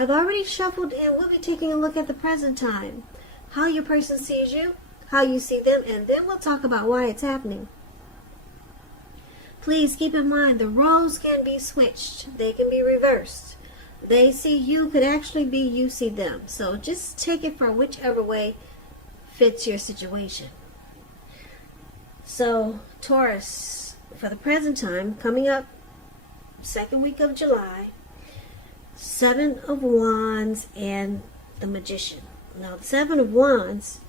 I've already shuffled and we'll be taking a look at the present time. How your person sees you, how you see them, and then we'll talk about why it's happening. Please keep in mind the roles can be switched. They can be reversed. They see you could actually be you see them. So just take it for whichever way fits your situation. So Taurus, for the present time, coming up second week of July, 7 of Wands and the Magician. Now the 7 of Wands,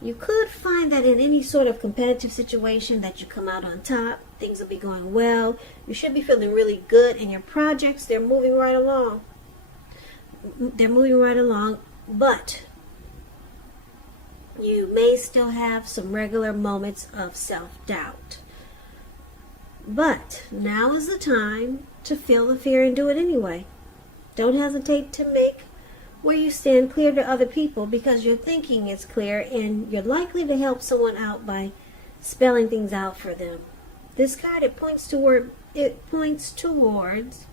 you could find that in any sort of competitive situation that you come out on top. Things will be going well. You should be feeling really good. And your projects, they're moving right along. They're moving right along. But you may still have some regular moments of self-doubt. But now is the time to feel the fear and do it anyway. Don't hesitate to make where you stand clear to other people, because your thinking is clear and you're likely to help someone out by spelling things out for them. This card, it points towards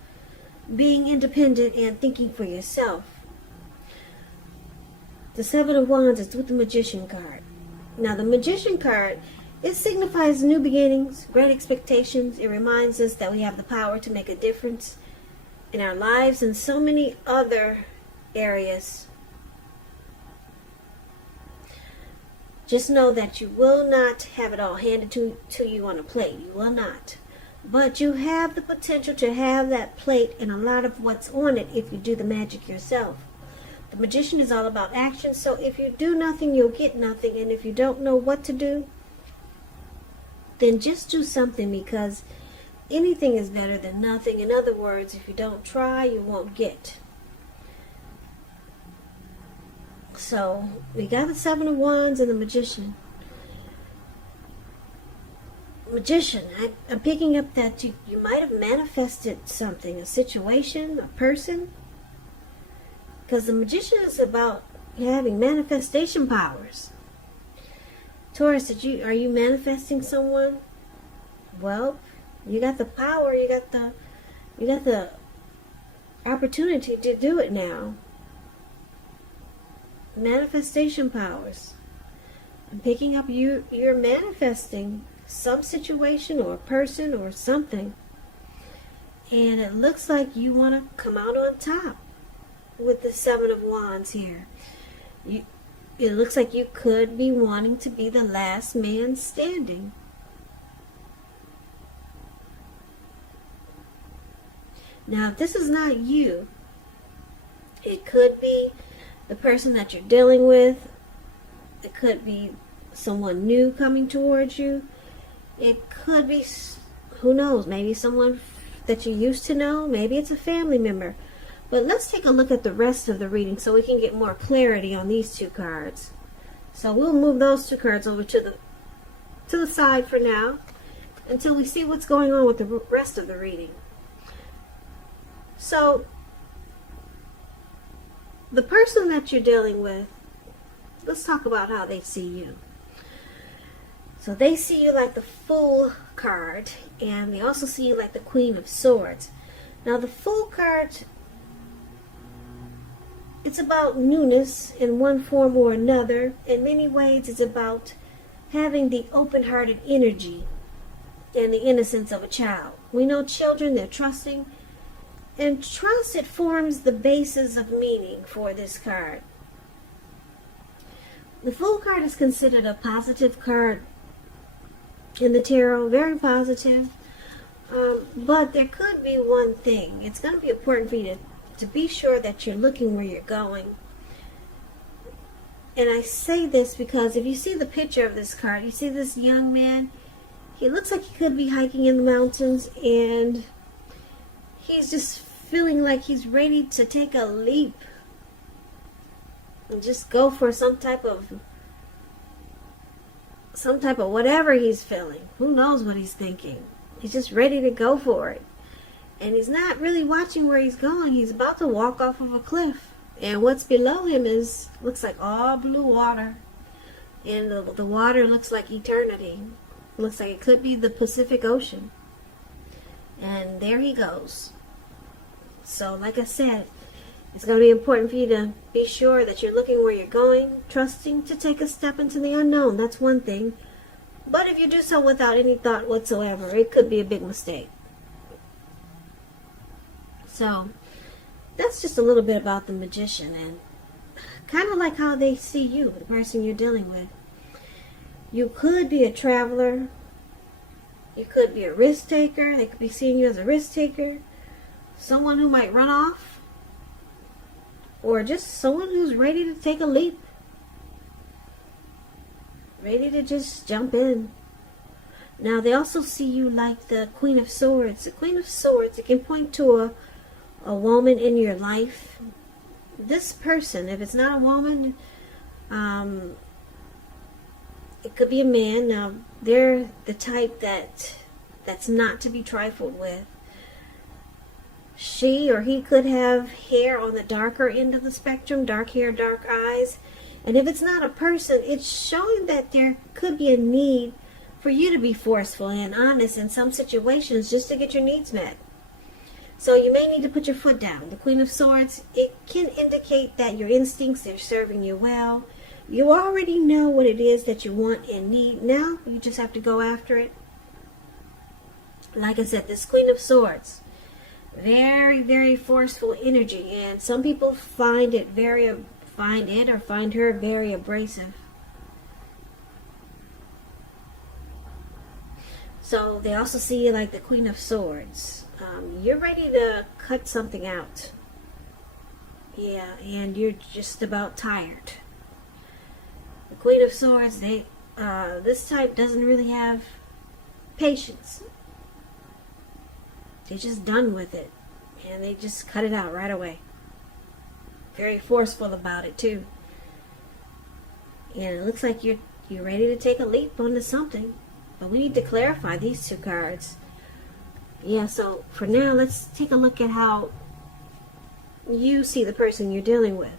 being independent and thinking for yourself. The 7 of Wands is with the Magician card. Now the Magician card, it signifies new beginnings, great expectations. It reminds us that we have the power to make a difference in our lives and so many other areas. Just know that you will not have it all handed to you on a plate. You will not. But you have the potential to have that plate and a lot of what's on it if you do the magic yourself. The Magician is all about action, so if you do nothing, you'll get nothing. And if you don't know what to do, then just do something, because anything is better than nothing. In other words, if you don't try, you won't get. So we got the 7 of Wands and the Magician. Magician, I'm picking up that you might have manifested something, a situation, a person. Because the Magician is about having manifestation powers. Taurus, are you manifesting someone? Well, you got the power, you got the opportunity to do it now. Manifestation powers. I'm picking up you're manifesting some situation or person or something, and it looks like you want to come out on top with the 7 of Wands here. It looks like you could be wanting to be the last man standing. Now, if this is not you, it could be the person that you're dealing with. It could be someone new coming towards you. It could be, who knows, maybe someone that you used to know. Maybe it's a family member. But let's take a look at the rest of the reading so we can get more clarity on these two cards. So we'll move those two cards over to the side for now until we see what's going on with the rest of the reading. So the person that you're dealing with, let's talk about how they see you. So they see you like the Fool card, and they also see you like the Queen of Swords. Now the Fool card, it's about newness in one form or another. In many ways, it's about having the open-hearted energy and the innocence of a child. We know children, they're trusting. And trust, it forms the basis of meaning for this card. The Fool card is considered a positive card in the tarot, very positive. But there could be one thing. It's going to be important for you to be sure that you're looking where you're going. And I say this because if you see the picture of this card, you see this young man. He looks like he could be hiking in the mountains, and he's just feeling like he's ready to take a leap and just go for some type of whatever he's feeling. Who knows what he's thinking? He's just ready to go for it. And he's not really watching where he's going. He's about to walk off of a cliff. And what's below him looks like all blue water. And the water looks like eternity. Looks like it could be the Pacific Ocean. And there he goes. So like I said, It's going to be important for you to be sure that you're looking where you're going, trusting to take a step into the unknown. That's one thing. But if you do so without any thought whatsoever, it could be a big mistake. So, that's just a little bit about the Magician, and kind of like how they see you, the person you're dealing with. You could be a traveler. You could be a risk taker. They could be seeing you as a risk taker. Someone who might run off. Or just someone who's ready to take a leap. Ready to just jump in. Now, they also see you like the Queen of Swords. The Queen of Swords, it can point to a woman in your life. This person, if it's not a woman, it could be a man. Now, they're the type that's not to be trifled with. She or he could have hair on the darker end of the spectrum, dark hair, dark eyes. And if it's not a person, it's showing that there could be a need for you to be forceful and honest in some situations just to get your needs met. So you may need to put your foot down. The Queen of Swords, it can indicate that your instincts are serving you well. You already know what it is that you want and need. Now, you just have to go after it. Like I said, this Queen of Swords, very, very forceful energy. And some people find her very abrasive. So they also see you like the Queen of Swords. You're ready to cut something out. Yeah, and you're just about tired. The Queen of Swords, this type doesn't really have patience. They're just done with it. And they just cut it out right away. Very forceful about it too. And it looks like you're ready to take a leap onto something. But we need to clarify these two cards. Yeah, so for now, let's take a look at how you see the person you're dealing with.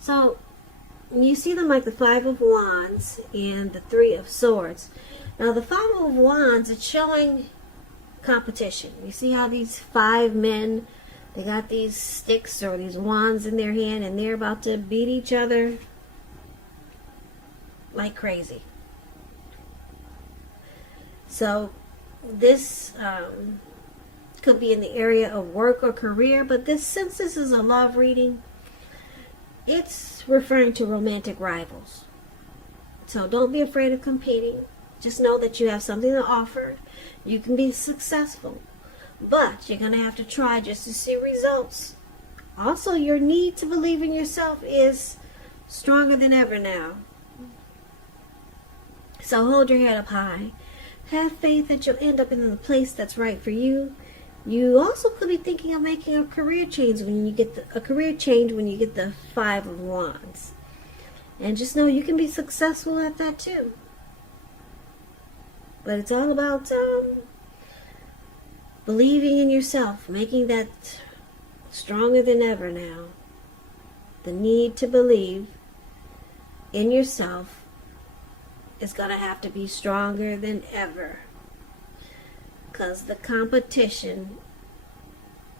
So, you see them like the Five of Wands and the Three of Swords. Now, the Five of Wands, it's showing competition. You see how these five men, they got these sticks or these wands in their hand and they're about to beat each other like crazy. So this could be in the area of work or career, but since this is a love reading, it's referring to romantic rivals. So don't be afraid of competing. Just know that you have something to offer. You can be successful, but you're going to have to try just to see results. Also, your need to believe in yourself is stronger than ever now. So hold your head up high. Have faith that you'll end up in the place that's right for you. You also could be thinking of making a career change when you get the Five of Wands. And just know you can be successful at that too. But it's all about believing in yourself, making that stronger than ever now. The need to believe in yourself is going to have to be stronger than ever. Because the competition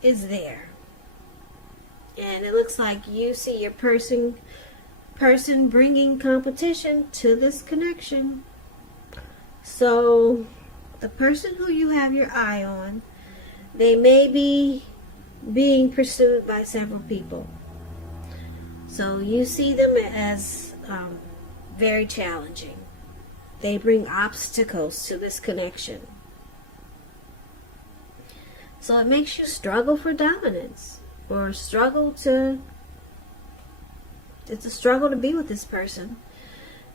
is there. And it looks like you see your person bringing competition to this connection. So, the person who you have your eye on, they may be being pursued by several people. So, you see them as very challenging. They bring obstacles to this connection. So, it makes you struggle for dominance. Or it's a struggle to be with this person.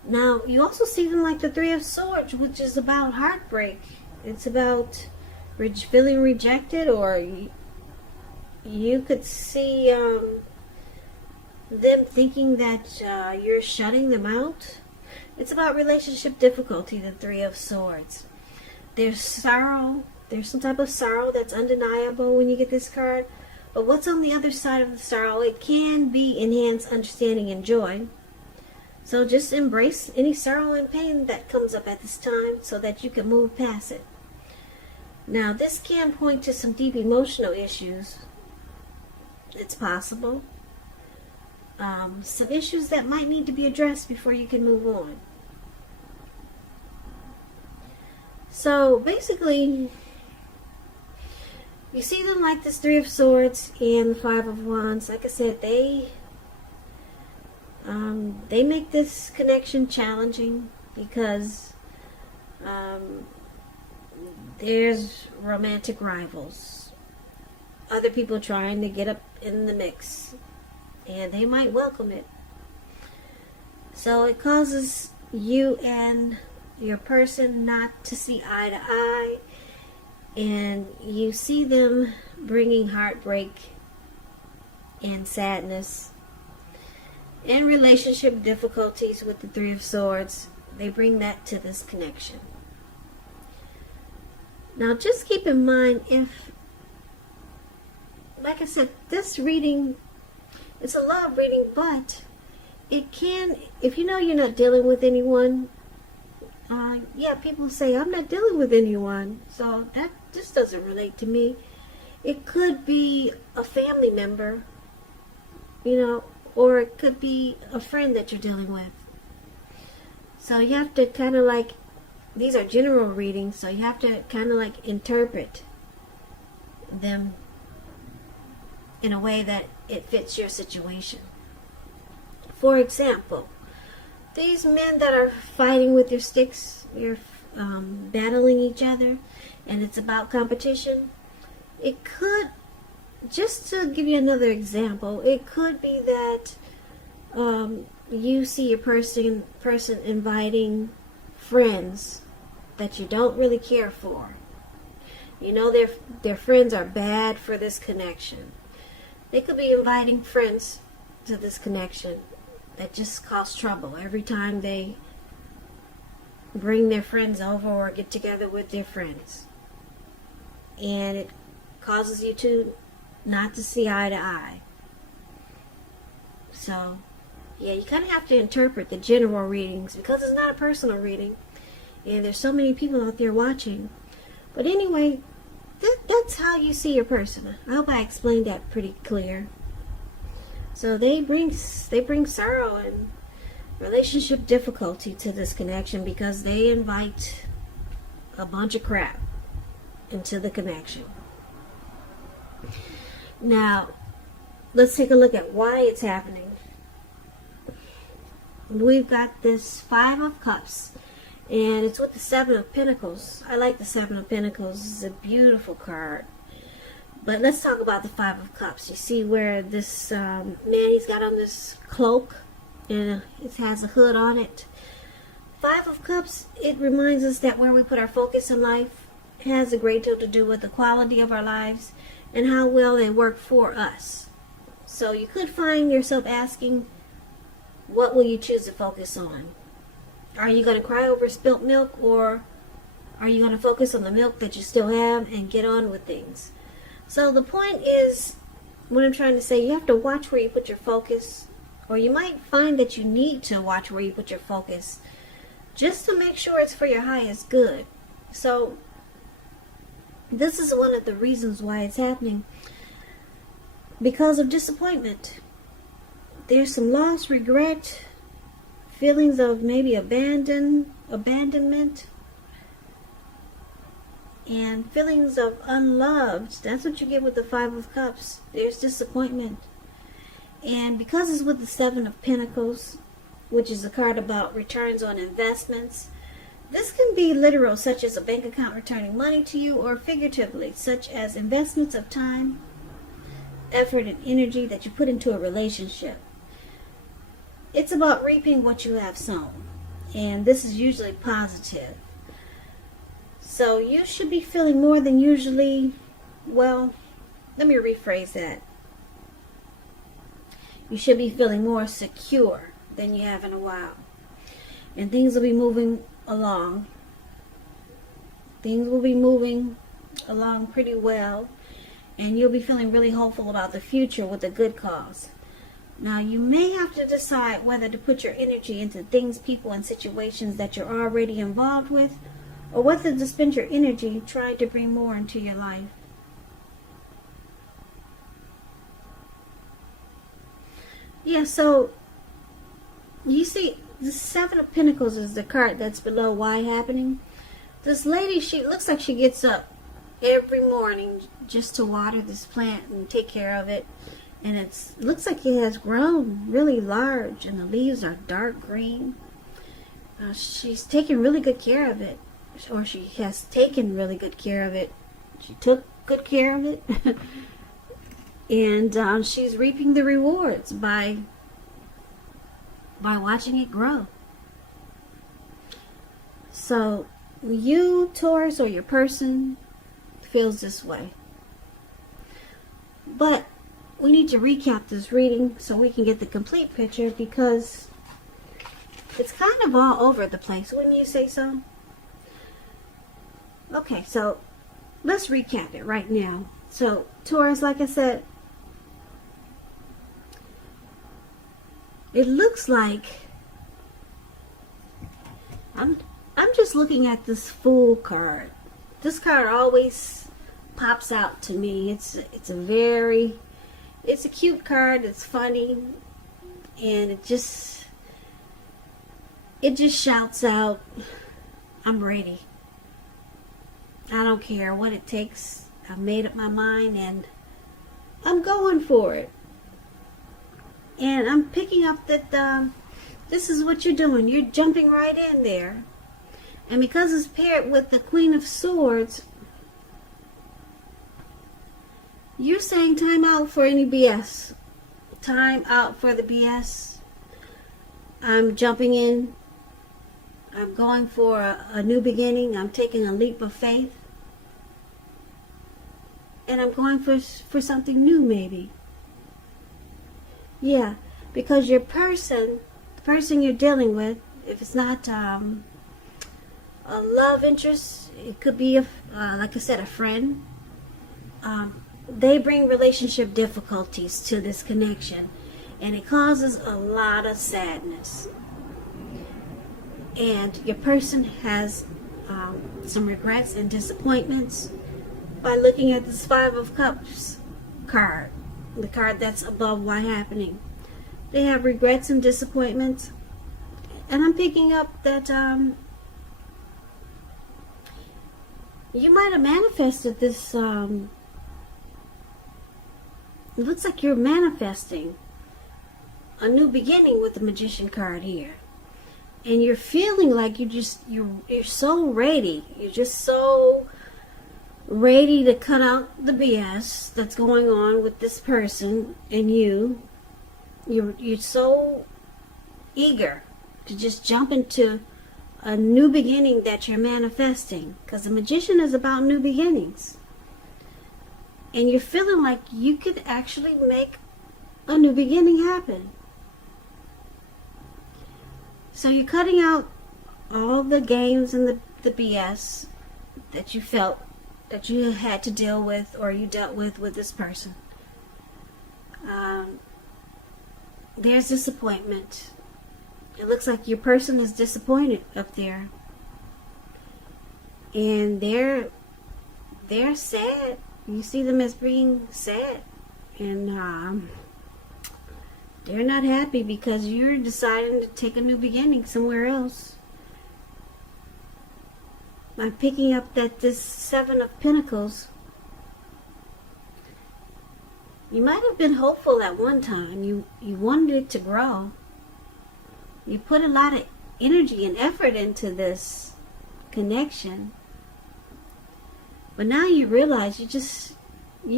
Now, you also see them like the Three of Swords, which is about heartbreak. It's about feeling rejected, or you could see them thinking that you're shutting them out. It's about relationship difficulty, the Three of Swords. There's sorrow. There's some type of sorrow that's undeniable when you get this card. But what's on the other side of the sorrow? It can be enhanced understanding and joy. So just embrace any sorrow and pain that comes up at this time so that you can move past it. Now, this can point to some deep emotional issues It's possible. Some issues that might need to be addressed before you can move on. So basically, you see them like this Three of Swords and the Five of Wands. Like I said, they make this connection challenging because there's romantic rivals, other people trying to get up in the mix, and they might welcome it. So it causes you and your person not to see eye to eye, and you see them bringing heartbreak and sadness and relationship difficulties with the Three of Swords. They bring that to this connection. Now just keep in mind, if, like I said, this reading, it's a love reading, but it can, if you know you're not dealing with anyone, yeah, people say, I'm not dealing with anyone, so that just doesn't relate to me. It could be a family member, or it could be a friend that you're dealing with. So you have to kind of like, these are general readings, so you have to kind of like interpret them in a way that it fits your situation. For example, these men that are fighting with their sticks, you're battling each other, and it's about competition. It could, just to give you another example, it could be that you see a person inviting friends that you don't really care for. Their friends are bad for this connection. They could be inviting friends to this connection that just cause trouble every time they bring their friends over or get together with their friends. And it causes you to not to see eye to eye. So, yeah, you kind of have to interpret the general readings because it's not a personal reading. And there's so many people out there watching. But anyway, that's how you see your person. I hope I explained that pretty clear. So they bring sorrow and relationship difficulty to this connection because they invite a bunch of crap into the connection. Now, let's take a look at why it's happening. We've got this Five of Cups, and it's with the Seven of Pentacles. I like the Seven of Pentacles. It's a beautiful card. But let's talk about the Five of Cups. You see where this man, he's got on this cloak, and it has a hood on it. Five of Cups, it reminds us that where we put our focus in life has a great deal to do with the quality of our lives and how well they work for us. So you could find yourself asking, what will you choose to focus on? Are you going to cry over spilt milk, or are you going to focus on the milk that you still have and get on with things? So the point is, what I'm trying to say, you have to watch where you put your focus, or you might find that you need to watch where you put your focus just to make sure it's for your highest good. So this is one of the reasons why it's happening, because of disappointment. There's some loss, regret, feelings of maybe abandonment, and feelings of unloved. That's what you get with the Five of Cups. There's disappointment. And because it's with the Seven of Pentacles, which is a card about returns on investments, this can be literal, such as a bank account returning money to you, or figuratively, such as investments of time, effort, and energy that you put into a relationship. It's about reaping what you have sown, and this is usually positive. So you should be feeling more than usually, well, let me rephrase that. You should be feeling more secure than you have in a while. And things will be moving along. Things will be moving along pretty well. And you'll be feeling really hopeful about the future with a good cause. Now, you may have to decide whether to put your energy into things, people, and situations that you're already involved with, or whether to spend your energy trying to bring more into your life. Yeah, so you see, the Seven of Pentacles is the card that's below why happening. This lady, she looks like she gets up every morning just to water this plant and take care of it. And it looks like it has grown really large, and the leaves are dark green. She's taking really good care of it, or she has taken really good care of it. She took good care of it. And she's reaping the rewards by watching it grow. So you, Taurus, or your person feels this way. But we need to recap this reading so we can get the complete picture, because it's kind of all over the place, wouldn't you say so? Okay, so let's recap it right now. So Taurus, like I said, it looks like I'm just looking at this Fool card. This card always pops out to me. It's a cute card. It's funny, and it just shouts out, I'm ready. I don't care what it takes. I've made up my mind and I'm going for it. And I'm picking up that this is what you're doing. You're jumping right in there. And because it's paired with the Queen of Swords, you're saying time out for any BS. Time out for the BS. I'm jumping in. I'm going for a new beginning. I'm taking a leap of faith. And I'm going for something new, maybe. Yeah, because your person, the person you're dealing with, if it's not a love interest, it could be, like I said, a friend. They bring relationship difficulties to this connection, and it causes a lot of sadness. And your person has some regrets and disappointments by looking at this Five of Cups card, the card that's above why happening. They have regrets and disappointments, and I'm picking up that you might have manifested this. It looks like you're manifesting a new beginning with the Magician card here. And you're feeling like you're so ready. You're just so ready to cut out the BS that's going on with this person and you. You're so eager to just jump into a new beginning that you're manifesting. Because the Magician is about new beginnings. And you're feeling like you could actually make a new beginning happen. So you're cutting out all the games and the BS that you felt that you had to deal with, or you dealt with this person. There's disappointment. It looks like your person is disappointed up there. And they're sad. You see them as being sad. And they're not happy because you're deciding to take a new beginning somewhere else. I'm picking up that this Seven of Pentacles, you might have been hopeful at one time. You wanted it to grow. You put a lot of energy and effort into this connection. But now you realize you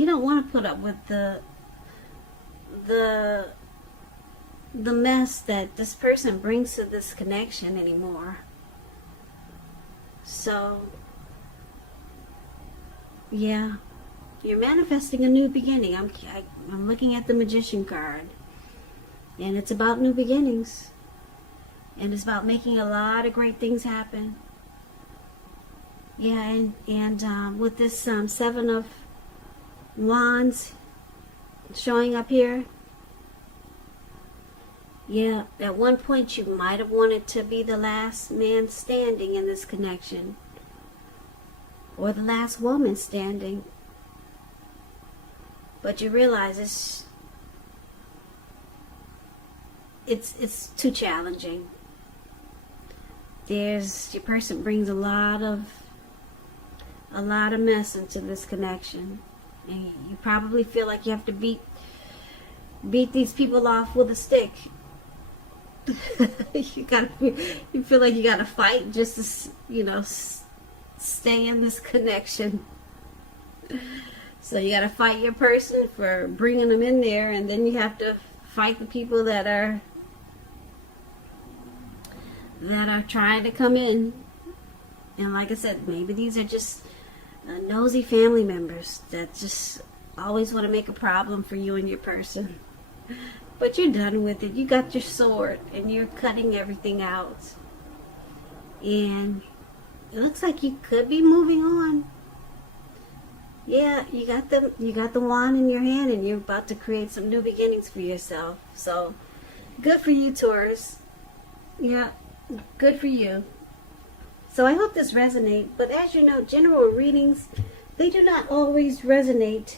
don't want to put up with the mess that this person brings to this connection anymore. So, yeah, you're manifesting a new beginning. I'm looking at the Magician card, and it's about new beginnings, and it's about making a lot of great things happen. Yeah, and with this Seven of Wands showing up here. Yeah, at one point you might have wanted to be the last man standing in this connection. Or the last woman standing. But you realize it's too challenging. Your person brings a lot of mess into this connection, and you probably feel like you have to beat these people off with a stick. You feel like you gotta fight just to, stay in this connection. So you gotta fight your person for bringing them in there, and then you have to fight the people that are trying to come in. And like I said, maybe these are just nosy family members that just always want to make a problem for you and your person. But you're done with it. You got your sword and you're cutting everything out. And it looks like you could be moving on. Yeah, you got the wand in your hand, and you're about to create some new beginnings for yourself. So good for you, Taurus. Yeah, good for you. So I hope this resonates. But as you know, general readings, they do not always resonate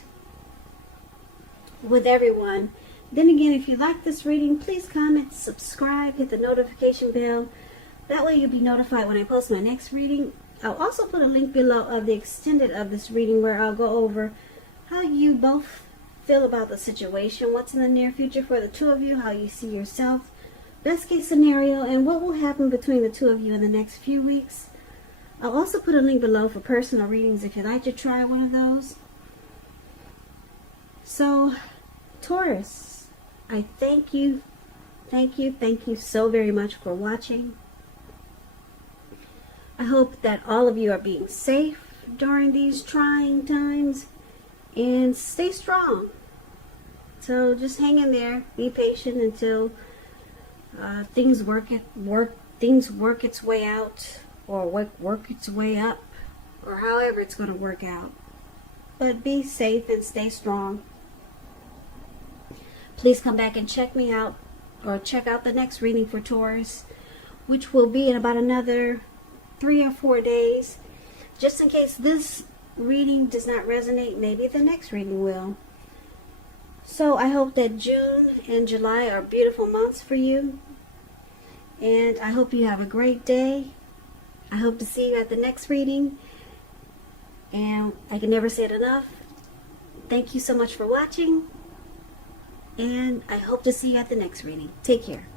with everyone. Then again, if you like this reading, please comment, subscribe, hit the notification bell. That way you'll be notified when I post my next reading. I'll also put a link below of the extended of this reading, where I'll go over how you both feel about the situation, what's in the near future for the two of you, how you see yourself, best case scenario, and what will happen between the two of you in the next few weeks. I'll also put a link below for personal readings if you'd like to try one of those. So, Taurus, I thank you so very much for watching. I hope that all of you are being safe during these trying times, and stay strong. So just hang in there, be patient until things work its way out, or work its way up, or however it's going to work out. But be safe and stay strong. Please come back and check me out, or check out the next reading for Taurus, which will be in about another 3 or 4 days. Just in case this reading does not resonate, maybe the next reading will. So I hope that June and July are beautiful months for you. And I hope you have a great day. I hope to see you at the next reading. And I can never say it enough. Thank you so much for watching. And I hope to see you at the next reading. Take care.